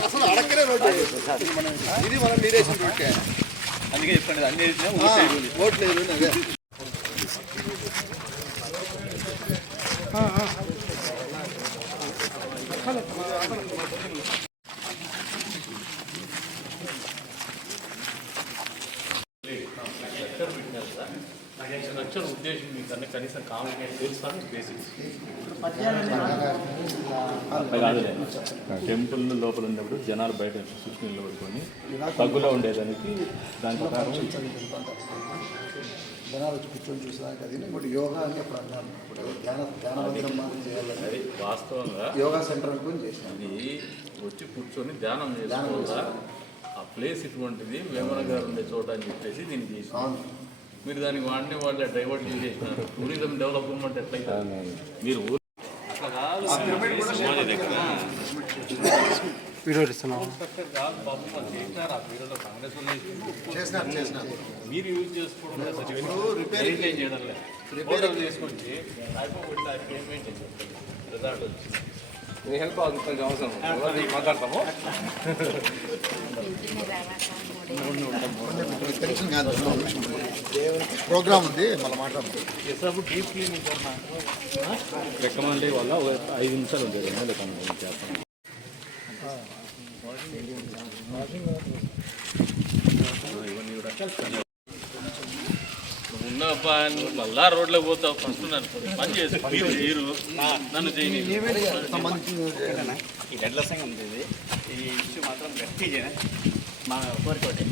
అసలు అడక్కలే రోడ్డు ఇది మనం మీరేసిన రోడ్కే అందుకే చెప్పండి అన్ని ఓట్లేదు అదే స్ట్రక్చర్ ఉద్దేశం మీకు అన్నీ కనీసం కాంప్లికేట్ తెలుస్తాను బేసిక్స్ టెంపుల్ లోపల ఉన్నప్పుడు జనాలు బయట సూచనలు నిలబడుకొని తగ్గులో ఉండేదానికి దాని ప్రకారం జనాలు వచ్చి కూర్చొని చూసేదానికి అది ఇంకోటి యోగా అని అప్పుడు అన్నాను ఇప్పుడు ధ్యానం చేయాలి వాస్తవంగా యోగా సెంటర్ అనుకుని చేసినాం అది వచ్చి కూర్చొని ధ్యానం చేసుకోవాలా ఆ ప్లేస్ ఇటువంటిది వేమన గారు ఉండే చోట అని చెప్పేసి దీన్ని చేసినాం మీరు దానికి వాడిని వాళ్ళే డైవర్ట్ చేసినారు టూరిజం డెవలప్మెంట్ ఎట్లయితే మీరు మీరు యూజ్ చేసుకోవడం రిపేర్ చేయడం లేదు చేసుకుంటే రిజల్ట్ వచ్చింది మీ హెల్ప్ కొంచెం అవసరం మాట్లాడతాము ప్రోగ్రామ్ ఉంది మళ్ళీ మాట్లాడతాం డీప్ క్లీనింగ్ రికమెండ్ వల్ల 5 నిమిషాలు ఉంటుంది చేస్తాం ఉన్న మళ్ళా రోడ్లోకి పోతావు ఫస్ట్ నన్ను పని చేసి మీరు నన్ను చేయని ఈ రెడ్ల సంఘం ఉంది ఈ ఇష్యూ మాత్రం గట్టిగా మా కోరికోటి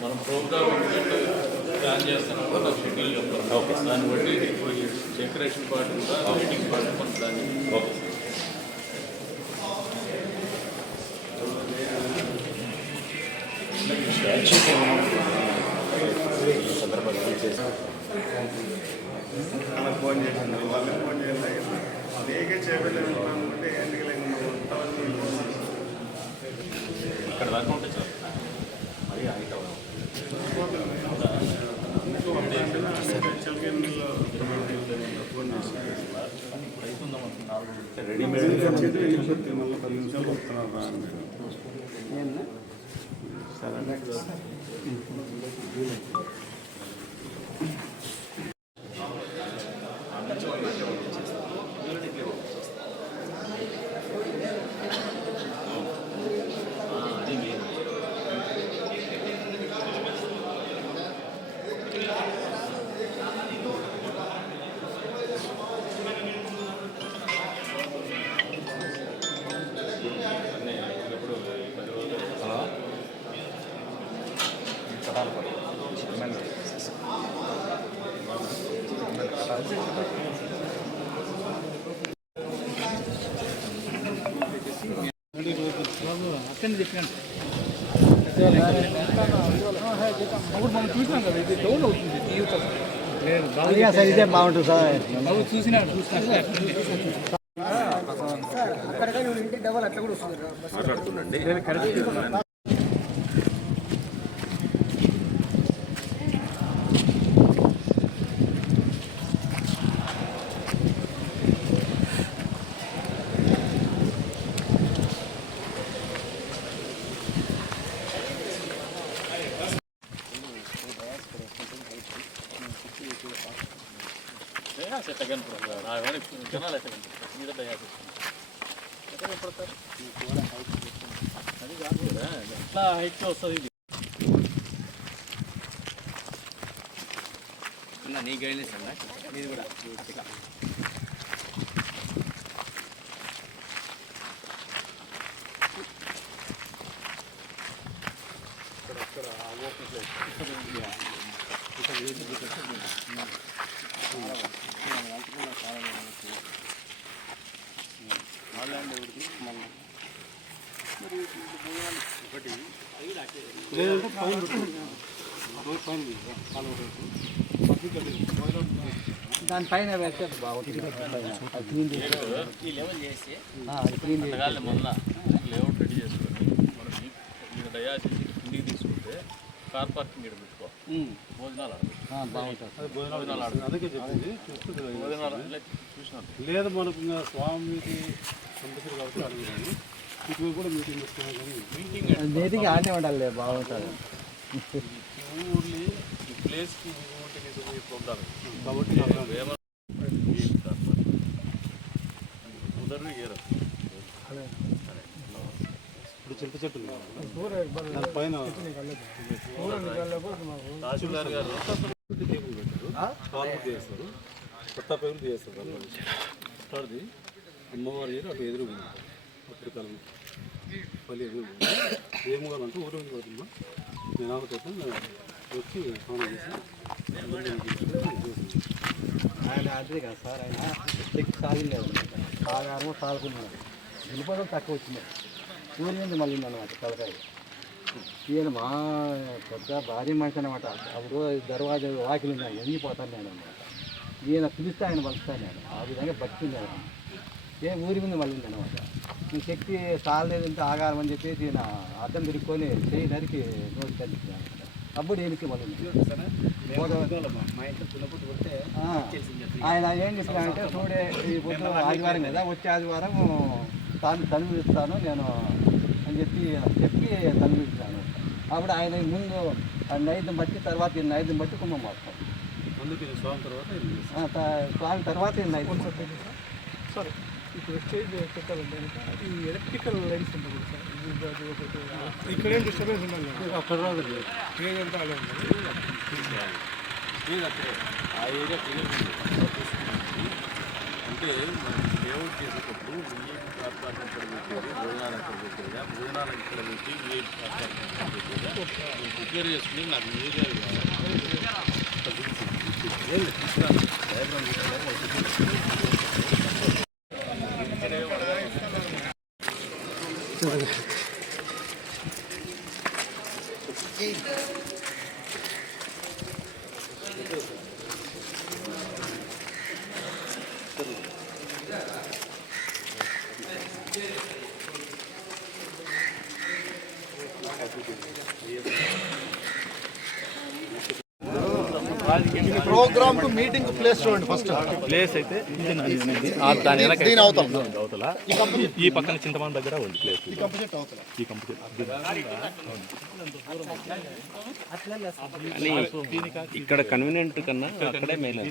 మనం ప్రోగ్రామ్ ప్లాన్ చేస్తున్నప్పుడు నాకు షెడ్యూల్ చెప్తాను ఓకే దాన్ని బట్టి డెకరేషన్ పార్ట్ కూడా లైటింగ్ పార్ట్ మనం ప్లాన్ ఓకే ఫోన్ చేసింది వాళ్ళే ఫోన్ చేయాలి అదేకే చేయలేదు అనుకుంటే ఎందుకు ఇక్కడ దాకా ఉంటే చాలు మరి హైట్ అవ్వదు ఫోన్ చేసి రెడీమేడ్ మళ్ళీ 10 నిమిషాలు వస్తున్నారు అక్కడిని చెప్పినాను అప్పుడు మనం చూసినాం కదా ఇది డౌన్ అవుతుంది జీవితం సార్ ఇదే బాగుంటుంది సార్. అక్కడ ఇంటికి డబల్ అట్లా కూడా వస్తుంది. జనాలు మీద ఎట్లా పడతారు అది కాదు కదా ఎట్లా హైట్లో వస్తుంది ఇది నీ గైడ్లెన్స్ అన్న మీరు కూడా దానిపైన వేస్తే బాగుంటుంది. మళ్ళా లేఅవుట్ రెడీ చేసుకొని మనం మీరు దయాచేసి ఇంటికి తీసుకుంటే కార్ పార్కింగ్ ఇక్కడ పెట్టుకో భోజనాలు బాగుంటుంది. లేదు మనకు ఇంకా స్వామికి కంపల్సరీ కాబట్టి అడుగుతాను. ఇప్పుడు కూడా మీటింగ్ పెట్టుకున్నాం కానీ మీటింగ్ ఆడే ఉండాలి, బాగుంటుంది. ఊర్లీ ఈ ప్లేస్కి ప్రోగ్రామ్ కాబట్టి ఉదరు ఏరు ఇప్పుడు చింత చెట్టు పైన తహసీల్దార్ గారు టేబుల్ పెట్టారు, కాలు చేస్తారు, కొత్త పేరు చేస్తారు. తర్వాతది అమ్మవారి ఏరు అటు ఎదురు అప్పుడు కాలం పల్లి ఎదురు ఏమో కాదంటే ఊరు పోతుందా నేను ఆగుతాను వచ్చి స్నానం చేసి ఆయన అదే కదా సార్, ఆయన ఎక్కి సాగిలేదు, ఆగారము సాగుకున్నాడు, వెళ్ళిపోవడం తక్కువ వచ్చింది. ఊరి నుండి మళ్ళీ అనమాట తలకాయ. ఈయన మా పెద్ద భారీ మనిషి అనమాట. అప్పుడు దర్వాజా వాకిలు ఉన్నాయి, ఎండిపోతాను నేను అనమాట. ఈయన పిలిస్తే ఆయన పలుస్తాను నేను, ఆ విధంగా బతికింది ఆయన. ఊరి ముందు మళ్ళీ అనమాట. ఈ శక్తి చాలలేదంటే ఆగారం అని చెప్పేసి ఈయన అర్థం తిరుక్కొని చేయి నరికి నోటి తగ్గించాను. అప్పుడు ఈయనకి మళ్ళీ ఆయన ఏం చెప్పినాడంటే, చూడే ఈ పొద్దు ఆదివారం కదా, వచ్చే ఆదివారం తనువు ఇస్తాను నేను అని చెప్పి తనువు ఇస్తాను. అప్పుడు ఆయన ముందు నైద్యం బట్టి తర్వాత ఈ నైద్యం బట్టి కుంభం మారుతాం. స్వామి తర్వాత ఈ నైద్యం. సార్ ఇప్పుడు స్టేజ్ పెట్టాలంటే ఈ ఎలక్ట్రికల్ లైన్స్ ఉంటుంది సార్, ఇక్కడేం డిస్టర్బెన్స్ ఉండాలి అక్కడ ఏదంతా అలా ఉంది. ఆ ఏరియా క్లియర్ అంటే మనం లేఅవుట్ చేసేటప్పుడు విఐపి కార్ పార్కింగ్ ఇక్కడ పెట్టేది, భోజనాలు అక్కడ పెట్టేదా, భోజనాలు ఇక్కడ పెట్టి విఐపి కార్ పార్కింగ్ ఇక్కడ పెట్టేదా ప్రిపేర్ చేసుకుని నాకు ఏరియా ప్రోగ్రామ్ కు మీటింగ్ ప్లేస్ చూడండి. ఫస్ట్ ప్లేస్ అయితే దీని అవతల అవతల ఈ పక్కన చింతమంది దగ్గర ఉంది ప్లేస్. ఈ కంప చెట్టు అవతల ఈ కంప్యూటర్ ఇక్కడ కన్వీనియంట్ కన్నా అక్కడే మేలు.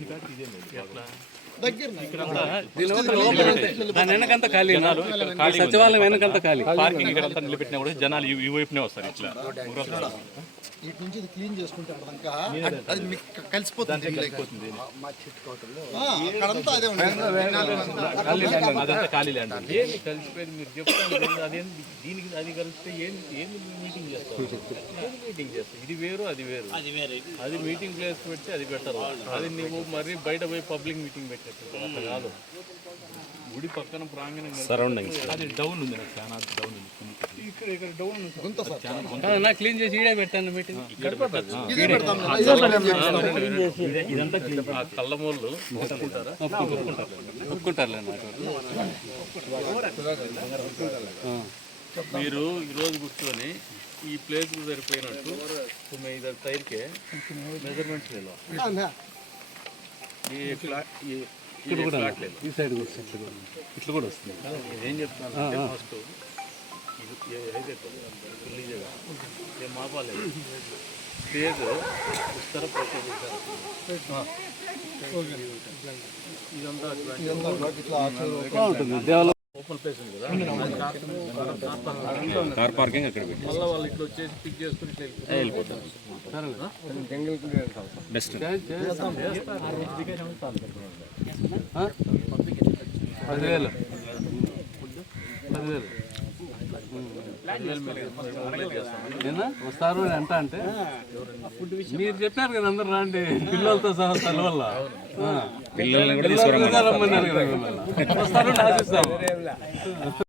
వెనకంతా ఖాళీ, సచివాలయం వెనకంతా ఖాళీ, పార్కింగ్ ఇక్కడ అంతా నిలబెట్టినా కూడా జనాలు ఈ వైపునే వస్తారు. ఇట్లా ఇటు నుంచి ఇది క్లీన్ చేసుకుంటే అది మీకు కలిసిపోతుంది. అక్కడంతా అదే అదంతా ఖాళీ ల్యాండ్. ఏంది కలిసిపోయేది మీరు చెప్తాను, అదేంటి దీనికి అది కలిస్తే ఏంది మీటింగ్ చేస్తారు, మీటింగ్ చేస్తారు. ఇది వేరు అది వేరు, అది మీటింగ్ ప్లేస్ పెడితే అది బెటర్. అది నువ్వు మరి బయట పోయి పబ్లిక్ మీటింగ్ పెట్టేది అట్లా కాదు. గుడి పక్కన ప్రాంగణం సరౌండింగ్ అది డౌన్ ఉంది, నాకు చాలా డౌన్ ఉంది. ఇక్కడ డౌన్ ఉంది సార్. గుంత సార్ నా క్లీన్ చేసి ఈడే పెట్టాను మీటింగ్ ఇదే పెడతాం ఇదంతా ఆ కళ్ళమూళ్ళు ఒప్పుకుంటారులే మీరు ఈరోజు కూర్చొని ఈ ప్లేస్ సరిపోయినట్టు ఇద్దరు టైర్కే మెజర్మెంట్స్ లేదు ఈ ఫ్లాట్ ఈ ఫ్లాట్ లేదు ఈ సైడ్ ఇట్లా కూడా వస్తుంది. ఏం చెప్తాను ఫస్ట్ అయితే రిలీజ్గా ఏం మాపాలేదు స్టేజ్ ఇస్తారా ఇదంతా ఓపెన్ ప్లేస్ ఉంది కదా కార్ పార్కింగ్ అక్కడ పెట్టి మళ్ళీ వాళ్ళు ఇట్లా వచ్చేసి పిక్ చేసుకుని ఇట్లా వెళ్ళిపోతారు. బెస్ట్ 10,000 వస్తారు అంటే మీరు చెప్పారు కదా అందరు రాండి పిల్లలతో సహా సెలవల్ల పిల్లల్ని కూడా తీసుకురమ్మన్నారు. వస్తారని ఆశిస్తాము.